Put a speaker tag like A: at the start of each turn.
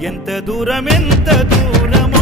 A: ఎంత దూరం ఎంత దూరం